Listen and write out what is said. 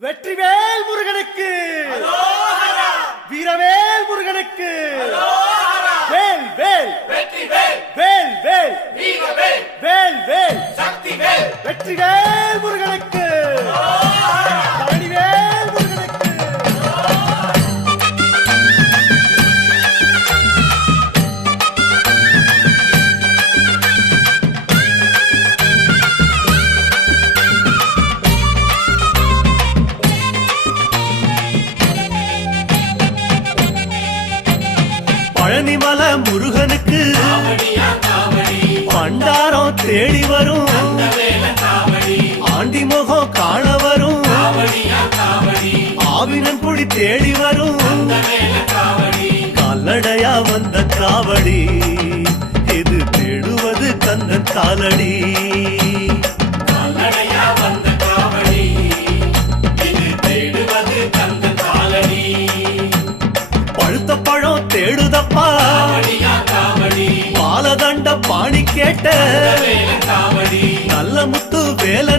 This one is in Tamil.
வெற்றிவேல் முருகனுக்கு, வீரவேல் முருகனுக்கு, வேல் வேல் வேல் வேல் வேல் வேல் வெற்றிவேல் முருகனுக்கு, பழனிவேல் முருகனுக்கு. பழனிமல முருகனுக்கு பண்டாரம் தேடி வரும், ஆண்டி முகம் காண வரும், ஆவினன் குடி தேடி வரும், கால்நடையா வந்த காவடி இது தேடுவது கந்தன் காலடி. பழுத்த பழம் தேடுதப்பா, பாலதண்ட பாணி கேட்ட நல்ல முத்து வேலன்